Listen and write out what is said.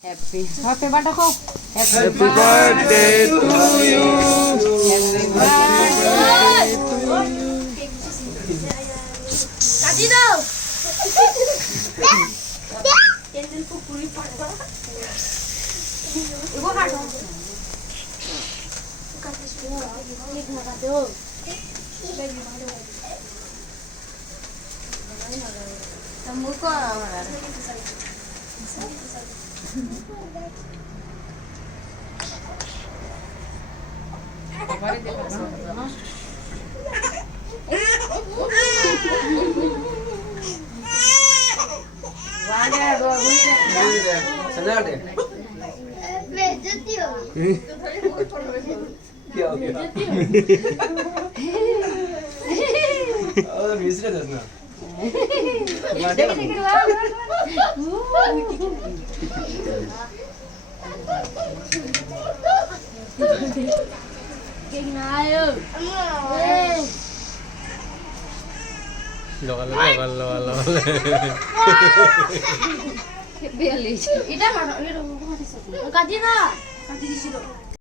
Happy birthday ko. Happy birthday to you. Happy birthday to you. কাটি দাও তেল পুকুরি পাড়া এগো কাটো কাটি শুরু ঠিক না কাটো Tambuko amara. Agora depois vamos. Vale, सजावट है বেজতি হবে क्या हो गया और मिस्र दसना Ginayo. लोगल Beleza. Ida mana? Ini kaji na. Kaji di sini.